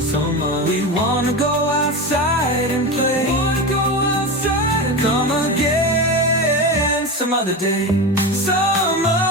summer. We wanna go outside and play. Come again some other day. Summer.